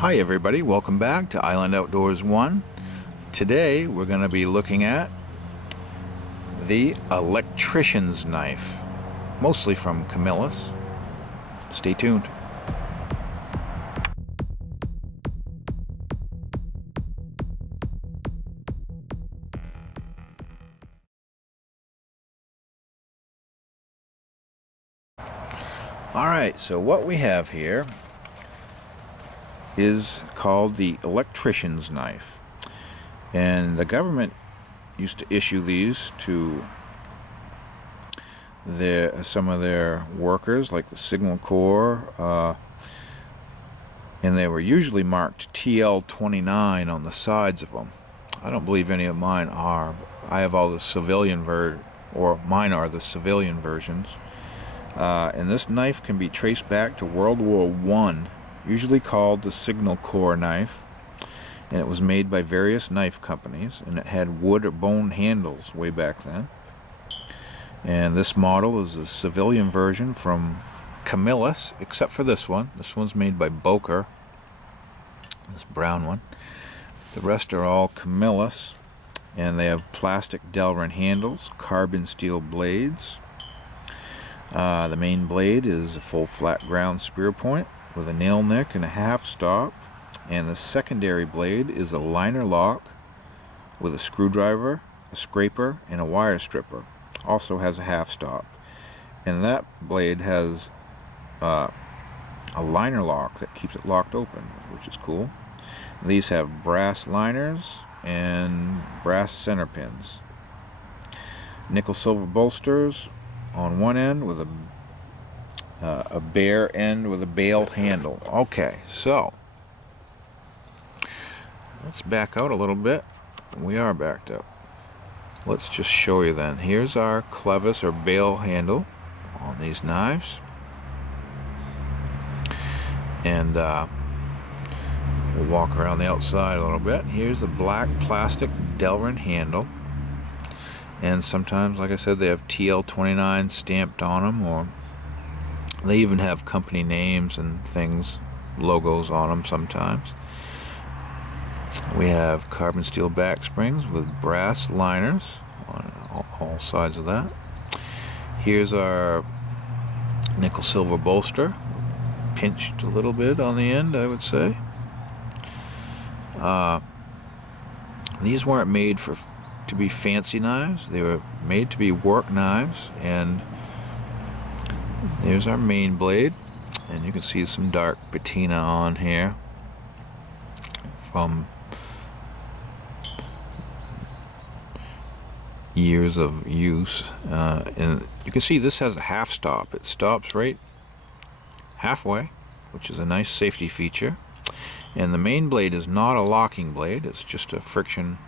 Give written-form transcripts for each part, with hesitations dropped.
Hi everybody, welcome back to Island Outdoors 1. Today we're going to be looking at the Electrician's Knife, mostly from Camillus. Stay tuned. Alright, so what we have here is called the Electrician's Knife, and the government used to issue these to some of their workers, like the Signal Corps, and they were usually marked TL-29 on the sides of them. I don't believe any of mine are. I have all the civilian mine are the civilian versions. And this knife can be traced back to World War I, usually called the Signal Corps knife, and it was made by various knife companies, and it had wood or bone handles way back then. And this model is a civilian version from Camillus, except for this one. This one's made by Boker, this brown one. The rest are all Camillus, and they have plastic Delrin handles, carbon steel blades. The main blade is a full flat ground spear point with a nail nick and a half stop, and the secondary blade is a liner lock with a screwdriver, a scraper, and a wire stripper. Also has a half stop, and that blade has a liner lock that keeps it locked open, which is cool. These have brass liners and brass center pins. Nickel silver bolsters on one end with a bare end with a bail handle. Okay, so let's back out a little bit. We are backed up. Let's just show you then. Here's our clevis or bail handle on these knives, and we'll walk around the outside a little bit. Here's the black plastic Delrin handle, and sometimes, like I said, they have TL-29 stamped on them, or they even have company names and things, logos on them sometimes. We have carbon steel back springs with brass liners on all sides of that. Here's our nickel silver bolster, pinched a little bit on the end, I would say. These weren't made to be fancy knives. They were made to be work knives, and there's our main blade, and you can see some dark patina on here from years of use, and you can see this has a half stop. It stops right halfway, which is a nice safety feature. And the main blade is not a locking blade, it's just a friction,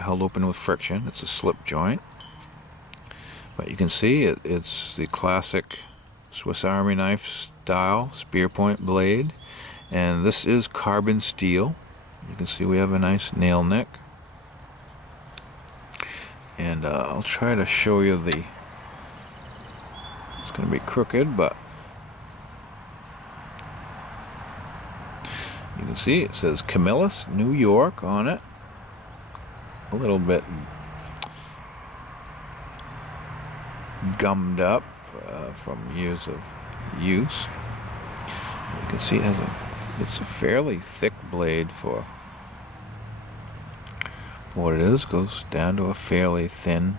held open with friction. It's a slip joint, but you can see it's the classic Swiss Army knife style spear point blade, and this is carbon steel. You can see we have a nice nail nick, and I'll try to show you it's going to be crooked, but you can see it says Camillus, New York on it. A little bit gummed up from years of use. You can see it's a fairly thick blade for what it is. Goes down to a fairly thin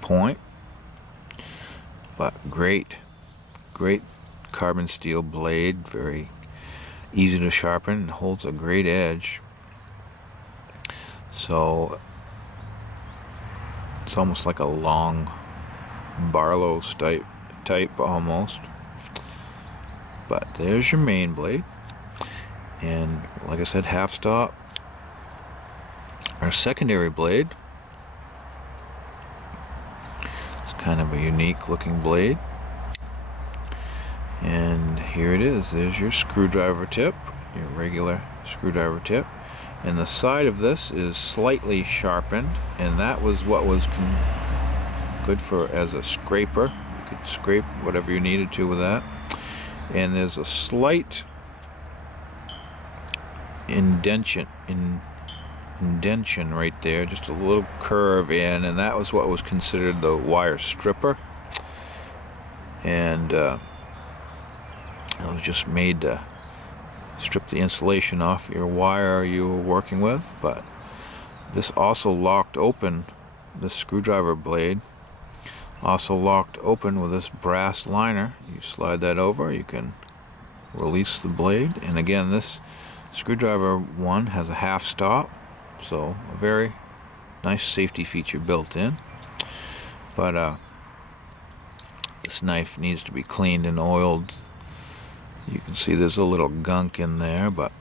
point, but great carbon steel blade, very easy to sharpen, and holds a great edge. So it's almost like a long Barlow type almost. But there's your main blade, and like I said, half stop. Our secondary blade, it's kind of a unique looking blade, and here it is. There's your screwdriver tip, your regular screwdriver tip, and the side of this is slightly sharpened, and that was what was good for as a scraper. You could scrape whatever you needed to with that. And there's a slight indention right there, just a little curve in, and that was what was considered the wire stripper, and it was just made to strip the insulation off your wire you were working with. But this also locked open, the screwdriver blade also locked open with this brass liner. You slide that over, you can release the blade, and again, this screwdriver one has a half stop, so a very nice safety feature built in. But this knife needs to be cleaned and oiled. You can see there's a little gunk in there, but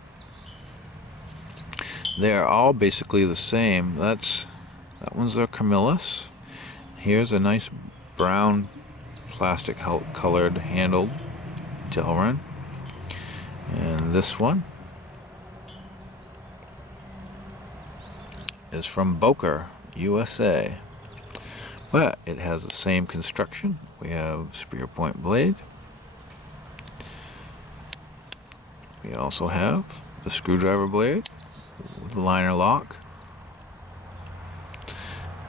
they're all basically the same. That one's a Camillus. Here's a nice brown plastic colored handled Delrin, and this one is from Boca, USA, but it has the same construction. We have spear point blade. We also have the screwdriver blade with the liner lock.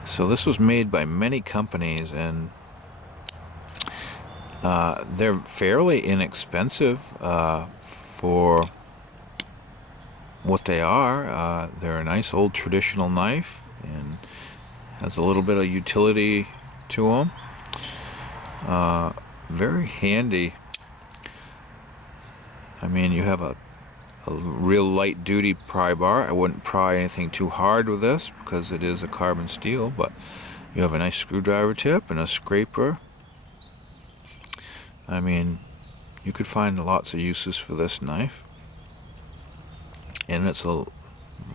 So this was made by many companies, and they're fairly inexpensive for what they are. They're a nice old traditional knife and has a little bit of utility to them. Very handy. I mean, you have a real light duty pry bar. I wouldn't pry anything too hard with this because it is a carbon steel, but you have a nice screwdriver tip and a scraper. I mean, you could find lots of uses for this knife, and it's a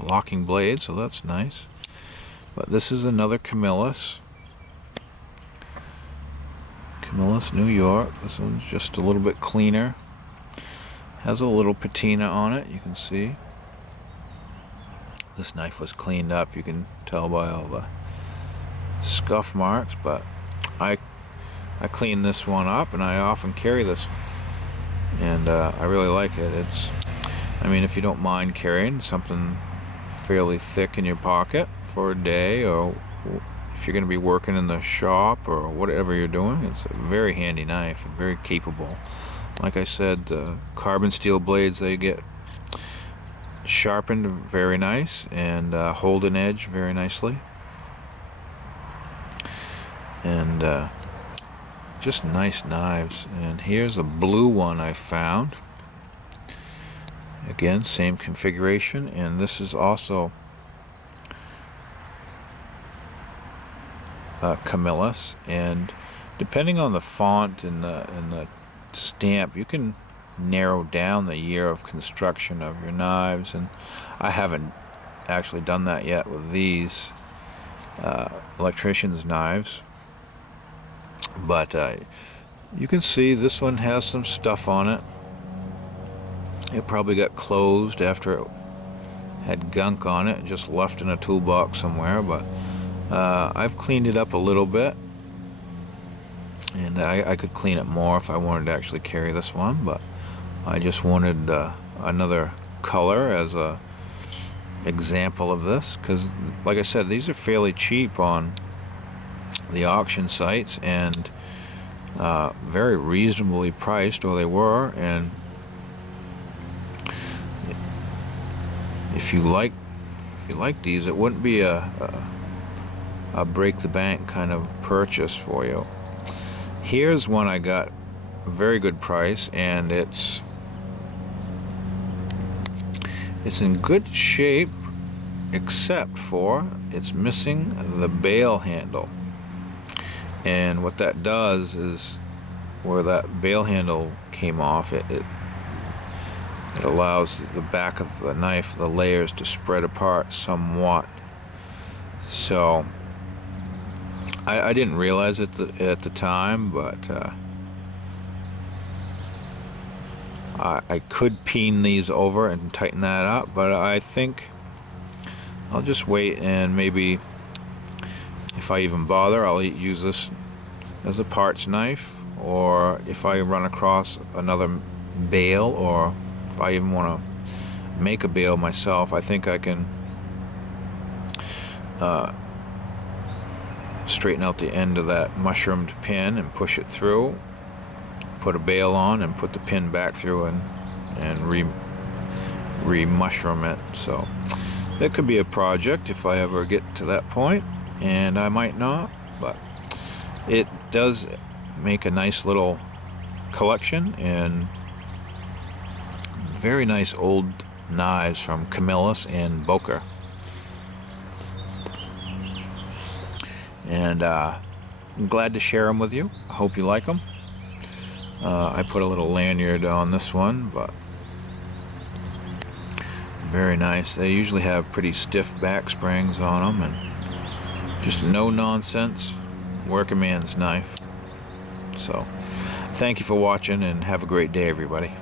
locking blade, so that's nice. But this is another Camillus, New York. This one's just a little bit cleaner. Has a little patina on it, you can see. This knife was cleaned up, you can tell by all the scuff marks, but I cleaned this one up, and I often carry this, and I really like it. I mean, if you don't mind carrying something fairly thick in your pocket for a day, or if you're going to be working in the shop or whatever you're doing, it's a very handy knife and very capable. Like I said, carbon steel blades, they get sharpened very nice and hold an edge very nicely. And just nice knives. And here's a blue one I found. Again, same configuration, and this is also Camillus. And depending on the font and the stamp, you can narrow down the year of construction of your knives, and I haven't actually done that yet with these electrician's knives, but you can see this one has some stuff on it. It probably got closed after it had gunk on it and just left in a toolbox somewhere, but I've cleaned it up a little bit. And I could clean it more if I wanted to actually carry this one, but I just wanted another color as a example of this, because like I said, these are fairly cheap on the auction sites, and very reasonably priced, or they were. And if you like these, it wouldn't be a break the bank kind of purchase for you. Here's one I got a very good price, and it's in good shape, except for it's missing the bail handle. And what that does is, where that bail handle came off, it allows the back of the knife, the layers, to spread apart somewhat. So I didn't realize it at the time, but I could peen these over and tighten that up, but I think I'll just wait, and maybe if I even bother, I'll use this as a parts knife, or if I run across another bail, or if I even want to make a bail myself. I think I can straighten out the end of that mushroomed pin and push it through, put a bail on, and put the pin back through and re-mushroom it. So that could be a project if I ever get to that point, and I might not, but it does make a nice little collection and very nice old knives from Camillus and Boker. And I'm glad to share them with you. I hope you like them. I put a little lanyard on this one, but very nice. They usually have pretty stiff back springs on them, and just no nonsense working man's knife. So thank you for watching, and have a great day, everybody.